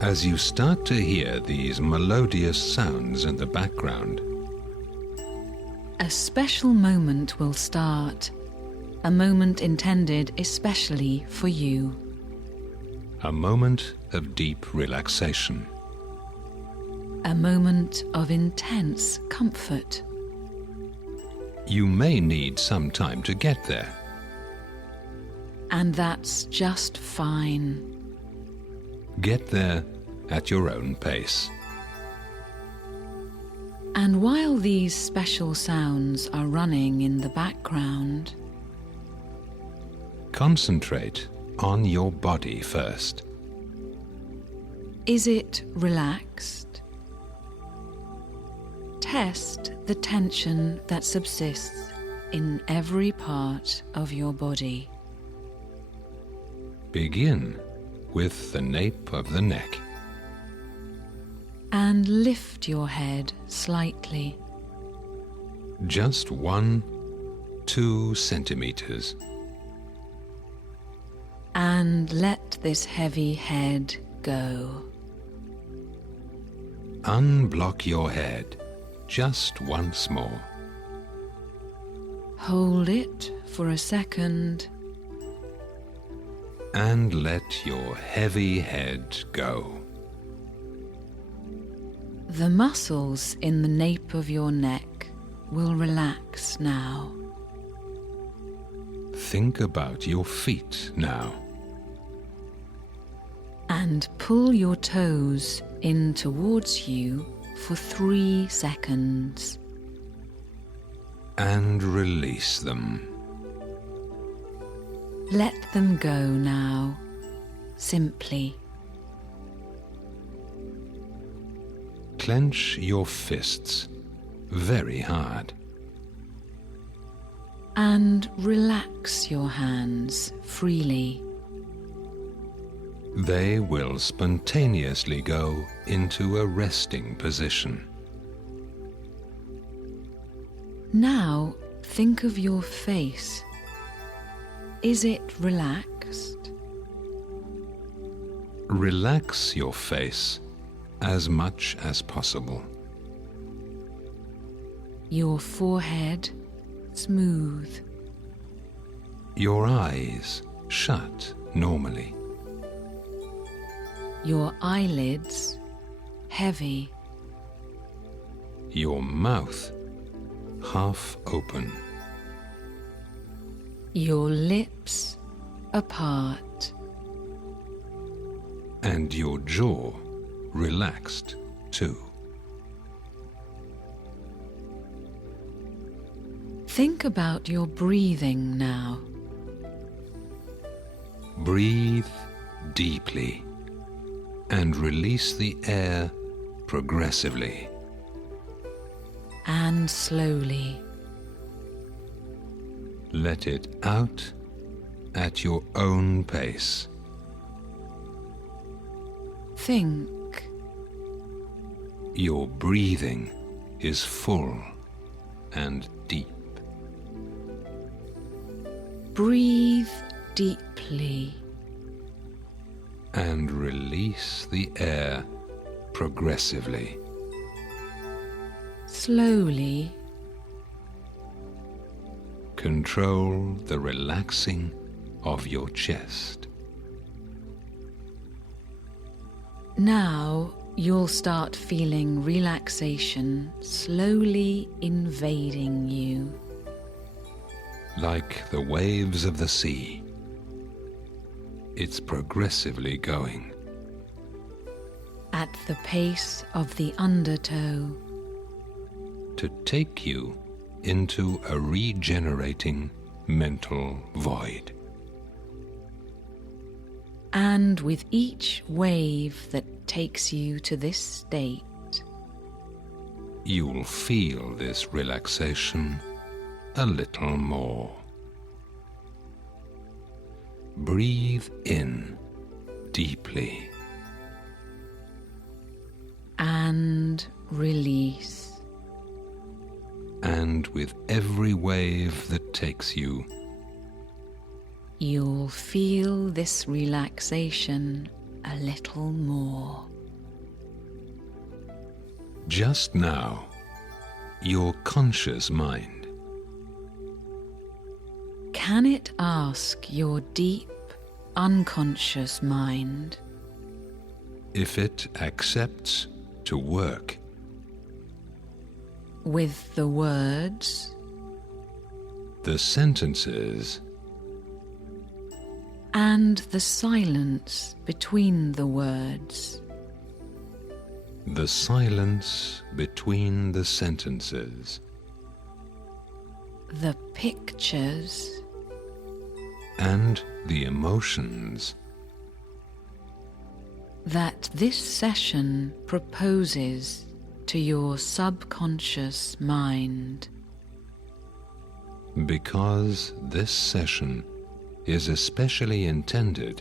As you start to hear these melodious sounds in the background, a special moment will start, a moment intended especially for you. a moment of deep relaxation. A moment of intense comfort. You may need some time to get there. And that's just fine. Get there at your own pace. And while these special sounds are running in the background, Concentrate on your body first. is it relaxed? Test the tension that subsists in every part of your body. Begin with the nape of the neck. And lift your head slightly. Just 1-2 centimeters. And let this heavy head go. Unblock your head just once more. Hold it for a second. And let your heavy head go. The muscles in the nape of your neck will relax now. Think about your feet now. And pull your toes in towards you for 3 seconds. And release them. Let them go now, simply. Clench your fists very hard. And relax your hands freely. They will spontaneously go into a resting position. Now think of your face. Is it relaxed? Relax your face as much as possible. Your forehead smooth. Your eyes shut normally. Your eyelids heavy. Your mouth half open. Your lips apart. And your jaw relaxed too. Think about your breathing now. Breathe deeply and release the air progressively. And slowly. Let it out at your own pace. Think. Your breathing is full and deep. Breathe deeply. And release the air progressively. Slowly. Control the relaxing of your chest. Now you'll start feeling relaxation slowly invading you. Like the waves of the sea, it's progressively going. At the pace of the undertow. To take you into a regenerating mental void. And with each wave that takes you to this state, You'll feel this relaxation a little more. Breathe in deeply. and release. And with every wave that takes you, You'll feel this relaxation a little more. Just now, your conscious mind, Can it ask your deep, unconscious mind if it accepts to work with the words the sentences and the silence between the words, the silence between the sentences, the pictures and the emotions that this session proposes to your subconscious mind? because this session is especially intended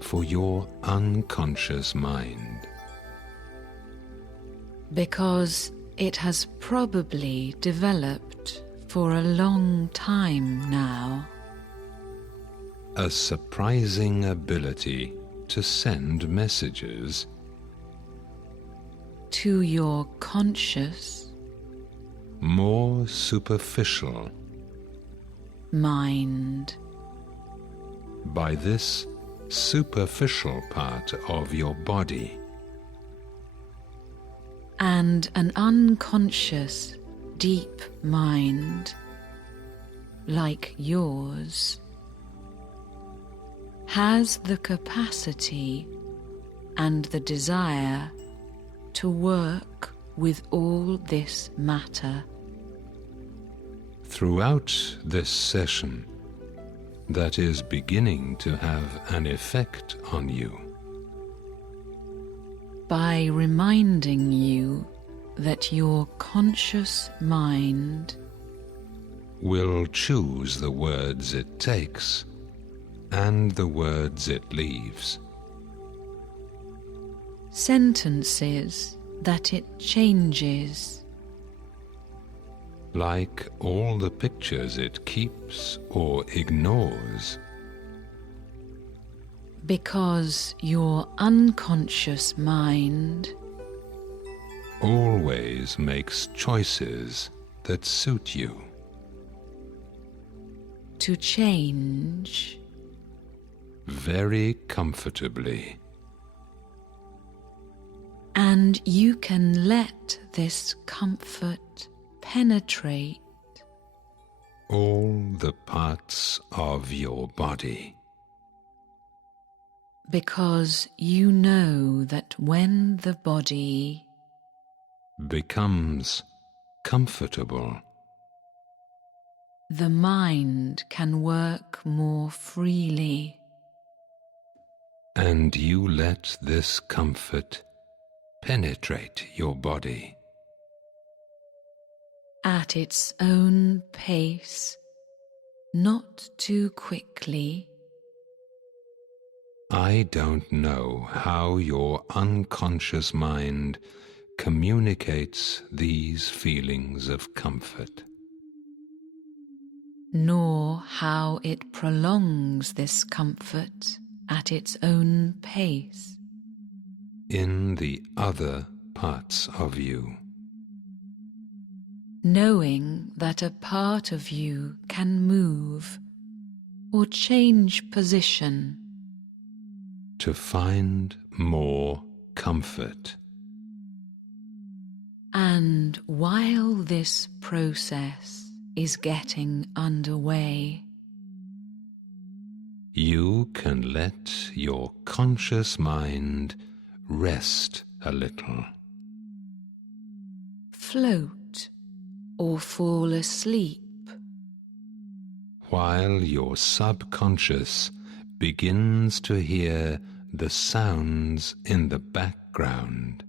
for your unconscious mind. Because it has probably developed for a long time now. A surprising ability to send messages To your conscious more superficial mind, by this superficial part of your body, and an unconscious deep mind like yours has the capacity and the desire to work with all this matter. throughout this session that is beginning to have an effect on you. By reminding you that your conscious mind Will choose the words it takes and the words it leaves, sentences that it changes, like all the pictures it keeps or ignores, because your unconscious mind always makes choices that suit you. to change Very comfortably, and you can let this comfort penetrate all the parts of your body, because you know that when the body becomes comfortable, the mind can work more freely, and you let this comfort penetrate your body at its own pace, not too quickly. I don't know how your unconscious mind communicates these feelings of comfort, nor how it prolongs this comfort at its own pace, in the other parts of you, knowing that a part of you can move or change position to find more comfort. And while this process is getting underway, You can let your conscious mind rest a little, float or fall asleep while your subconscious begins to hear the sounds in the background,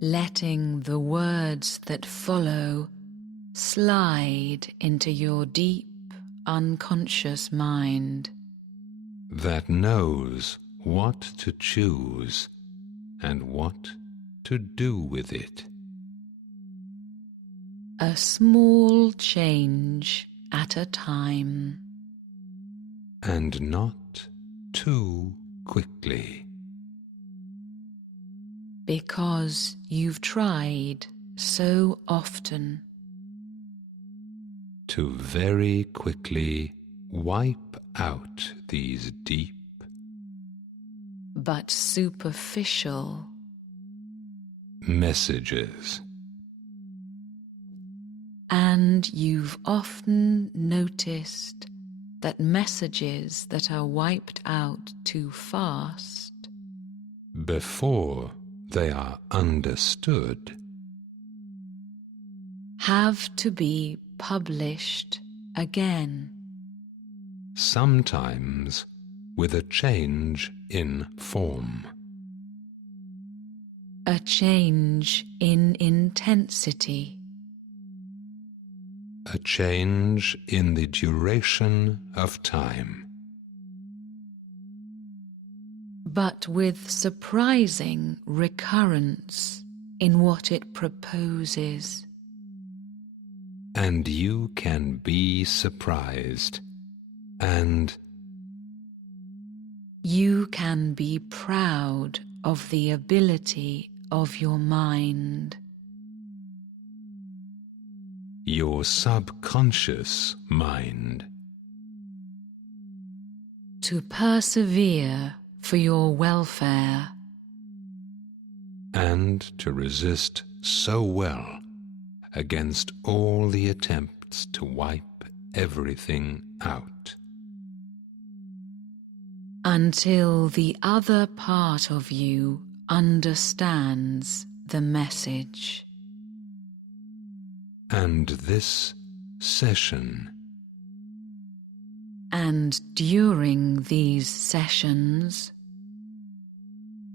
letting the words that follow slide into your deep unconscious mind, that knows what to choose and what to do with it. a small change at a time, And not too quickly. Because you've tried so often To very quickly wipe out these deep but superficial messages. And you've often noticed that messages that are wiped out too fast Before they are understood, have to be published again, sometimes with a change in form, a change in intensity, a change in the duration of time, but with surprising recurrence in what it proposes. and you can be surprised and You can be proud of the ability of your mind, your subconscious mind, to persevere for your welfare, and to resist so well against all the attempts to wipe everything out, until the other part of you understands the message. and this session And during these sessions,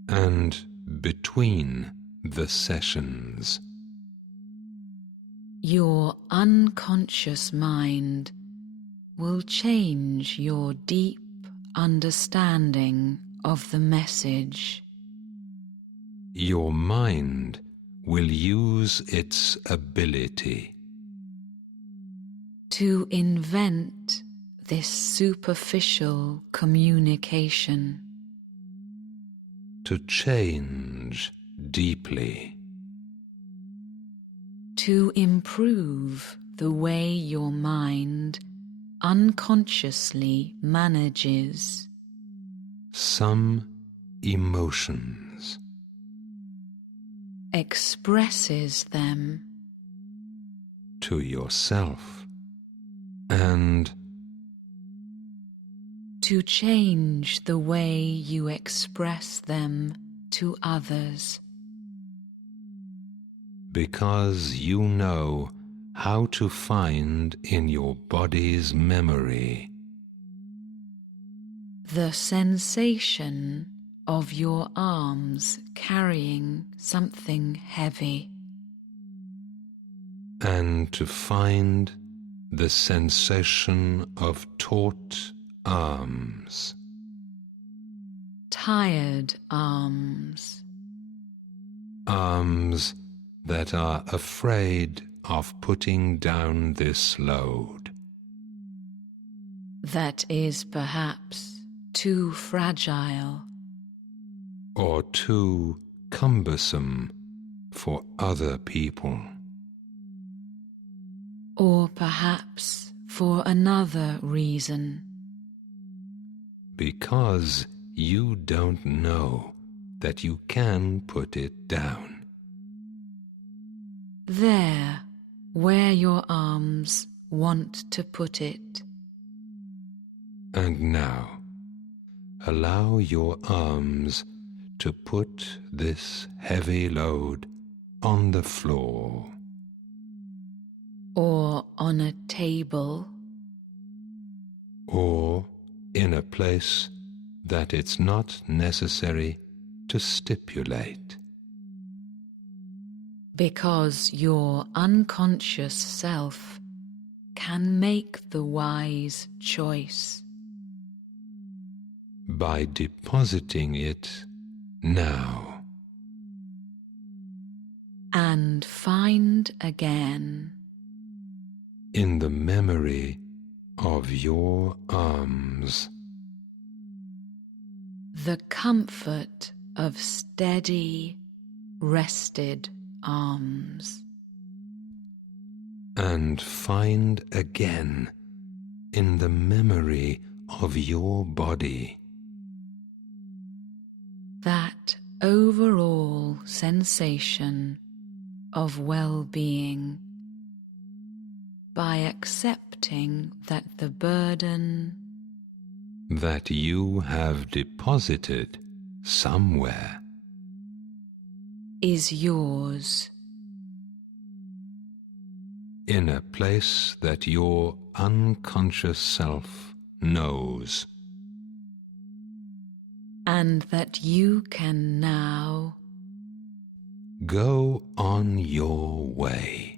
and between the sessions, your unconscious mind will change your deep understanding of the message, your mind will use its ability to invent this superficial communication, to change deeply, to improve the way your mind unconsciously manages some emotions, expresses them, to yourself, and to change the way you express them to others, because you know how to find in your body's memory the sensation of your arms carrying something heavy, and to find the sensation of taut arms, tired arms, arms that are afraid of putting down this load, that is perhaps too fragile, or too cumbersome for other people, or perhaps for another reason, because you don't know that you can put it down. there where your arms want to put it. And now, allow your arms to put this heavy load on the floor, Or on a table, or in a place that it's not necessary to stipulate, because your unconscious self can make the wise choice. by depositing it now, And find again in the memory of your arms, the comfort of steady, rested arms. And find again in the memory of your body that overall sensation of well-being by accepting that the burden that you have deposited somewhere is yours, in a place that your unconscious self knows, and that you can now go on your way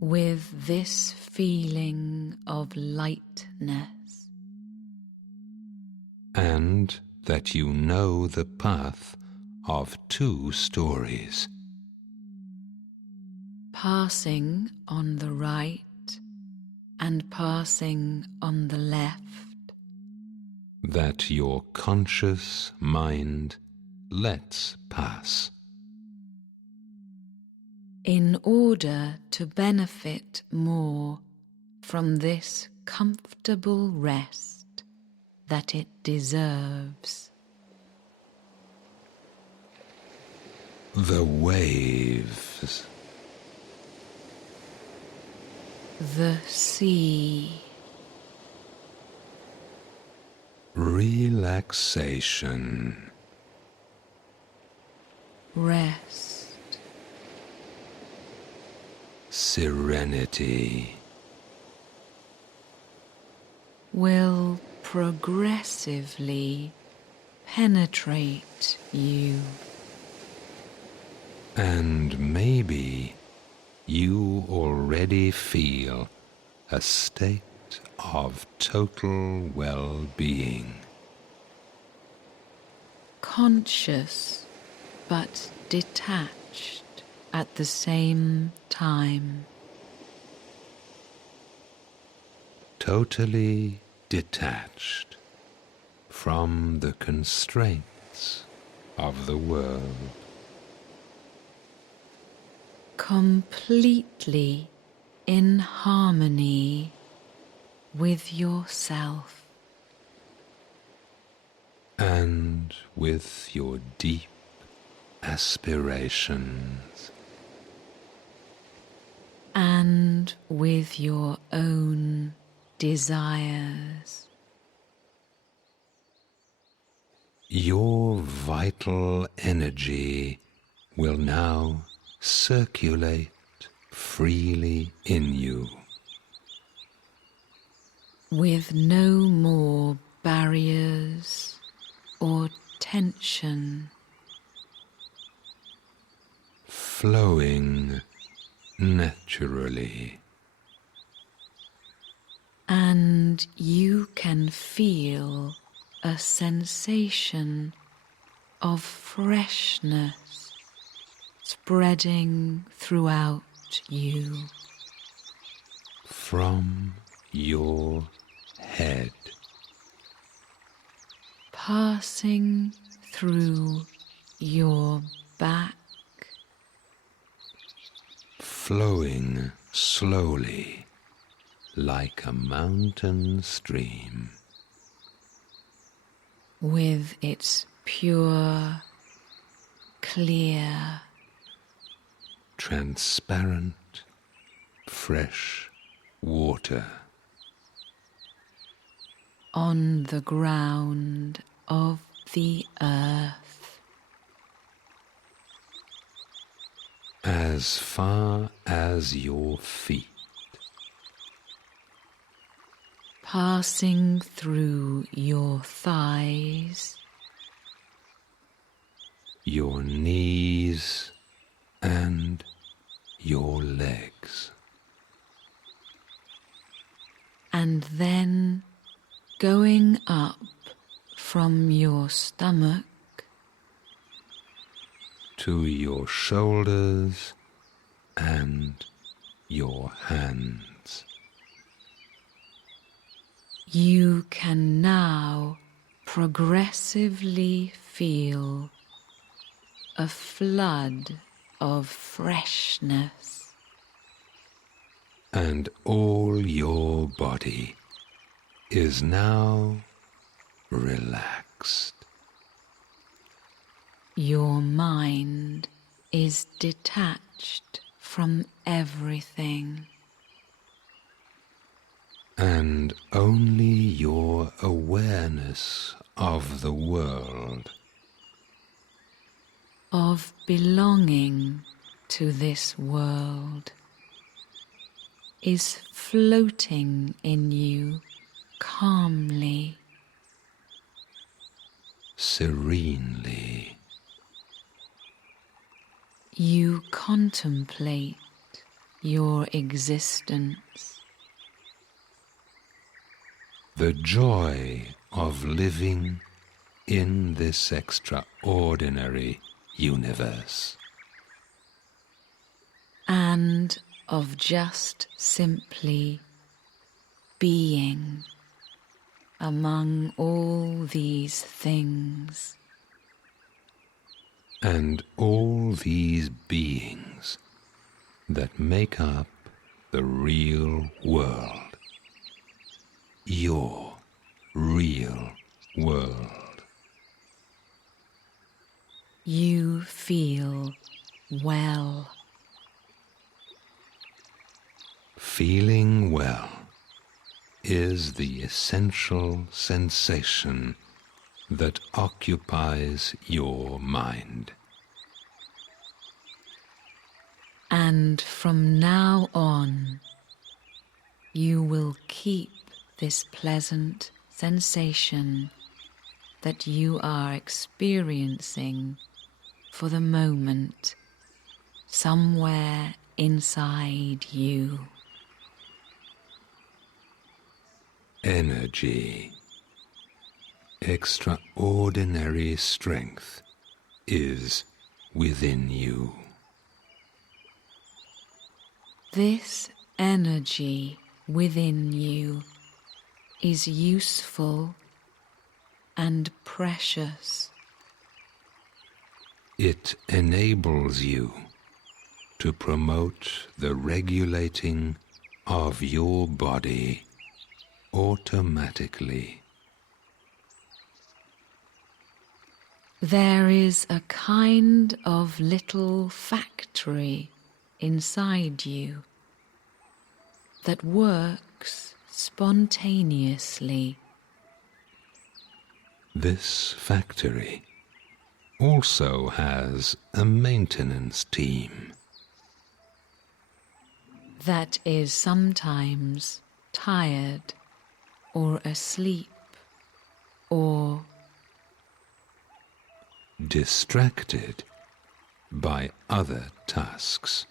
with this feeling of lightness, and that you know the path of two stories, passing on the right and passing on the left, that your conscious mind lets pass, in order to benefit more from this comfortable rest that it deserves. the waves, The sea, relaxation, rest, serenity, will progressively penetrate you. and maybe you already feel a state of total well-being, Conscious but detached at the same time. totally detached from the constraints of the world, Completely in harmony with yourself and with your deep aspirations, and with your own desires. your vital energy will now circulate freely in you, With no more barriers or tension, flowing naturally, and you can feel a sensation of freshness spreading throughout you, from your head, passing through your back, flowing slowly like a mountain stream, with its pure, clear, transparent, fresh water on the ground of the earth, as far as your feet, passing through your thighs, your knees and your legs, and then going up from your stomach to your shoulders and your hands. You can now progressively feel a flood of freshness, and all your body is now relaxed. Your mind is detached from everything, and only your awareness of the world, of belonging to this world, is floating in you calmly, serenely. You contemplate your existence, The joy of living in this extraordinary universe. and of just simply being among all these things, And all these beings that make up the real world. Your real world. you feel well. Feeling well is the essential sensation that occupies your mind. And from now on, you will keep this pleasant sensation that you are experiencing for the moment somewhere inside you. Energy, extraordinary strength is within you. This energy within you is useful and precious. It enables you to promote the regulating of your body automatically. There is a kind of little factory inside you that works spontaneously. This factory also has a maintenance team That is sometimes tired or asleep or distracted by other tasks.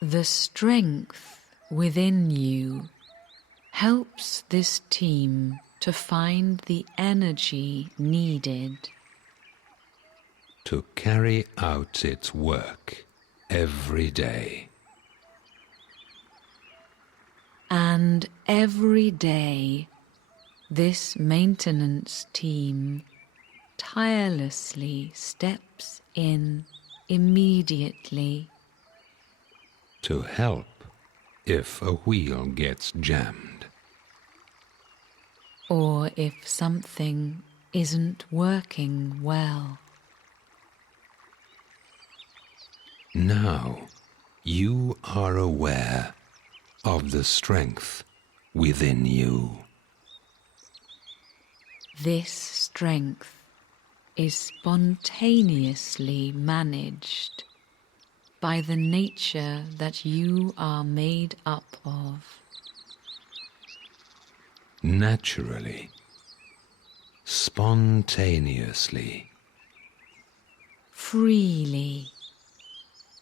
the strength within you helps this team to find the energy needed To carry out its work every day. and every day this maintenance team tirelessly steps in immediately To help if a wheel gets jammed. or if something isn't working well. Now you are aware of the strength within you. This strength is spontaneously managed by the nature that you are made up of. Naturally, spontaneously, Freely,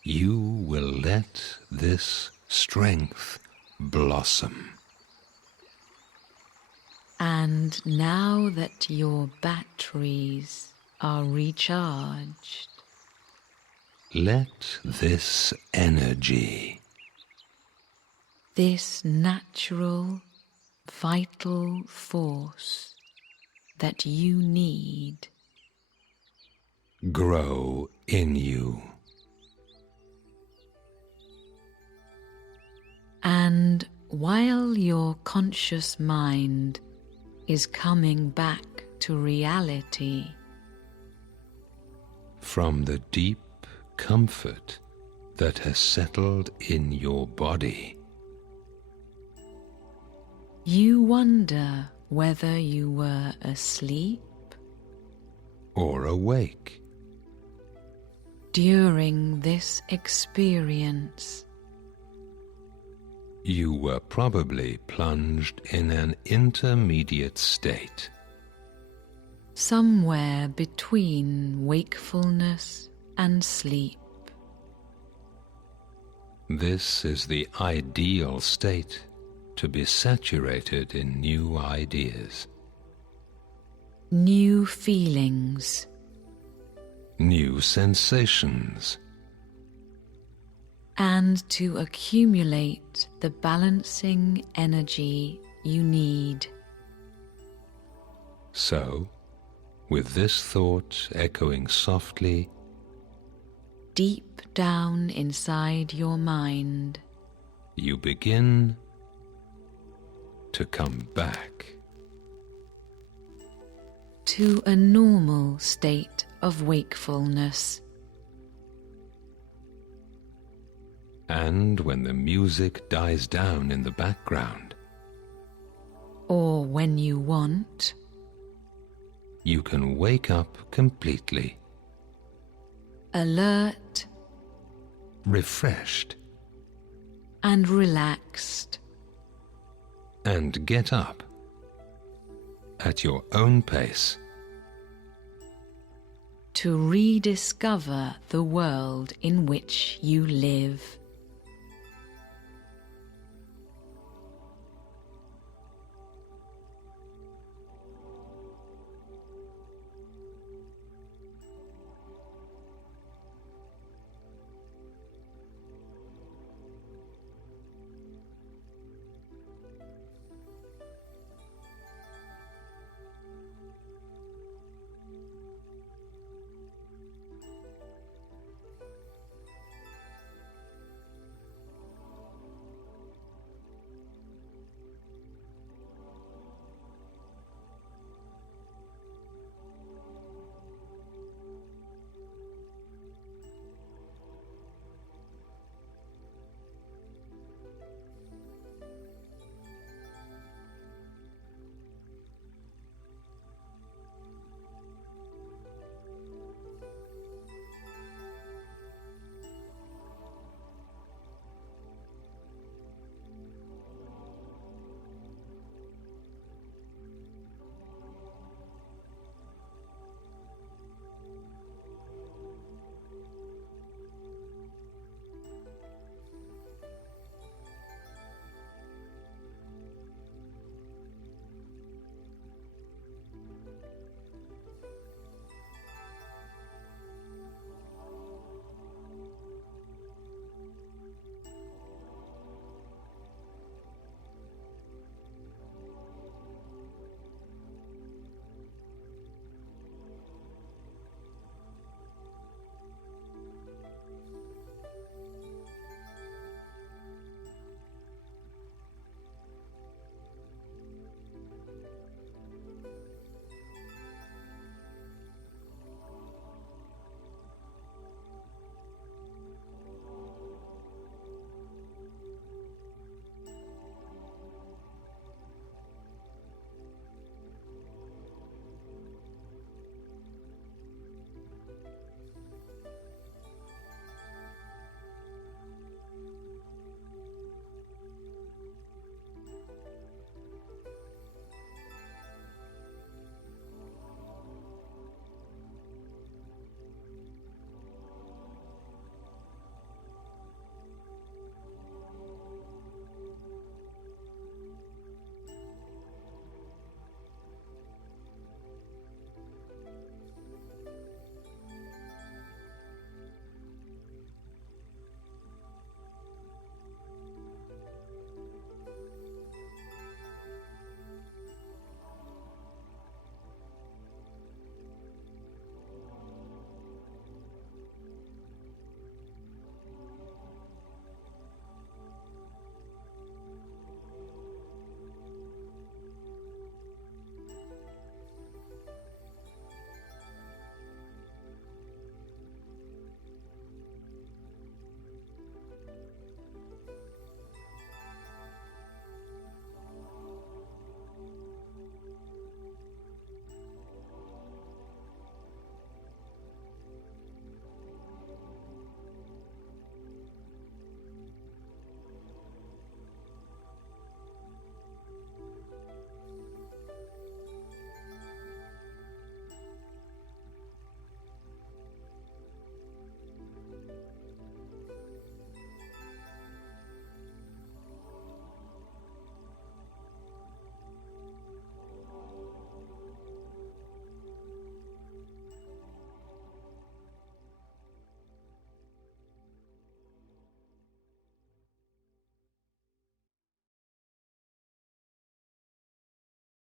you will let this strength blossom. and now that your batteries are recharged, Let this energy, this natural, vital force that you need grow in you. And while your conscious mind is coming back to reality, from the deep comfort that has settled in your body, you wonder whether you were asleep or awake, during this experience. you were probably plunged in an intermediate state, Somewhere between wakefulness and sleep. This is the ideal state to be saturated in new ideas, New feelings, new sensations, and to accumulate the balancing energy you need. So, with this thought echoing softly, Deep down inside your mind, you begin to come back. to a normal state of wakefulness. And when the music dies down in the background, Or when you want, you can wake up completely, alert refreshed, and relaxed, and get up at your own pace to rediscover the world in which you live.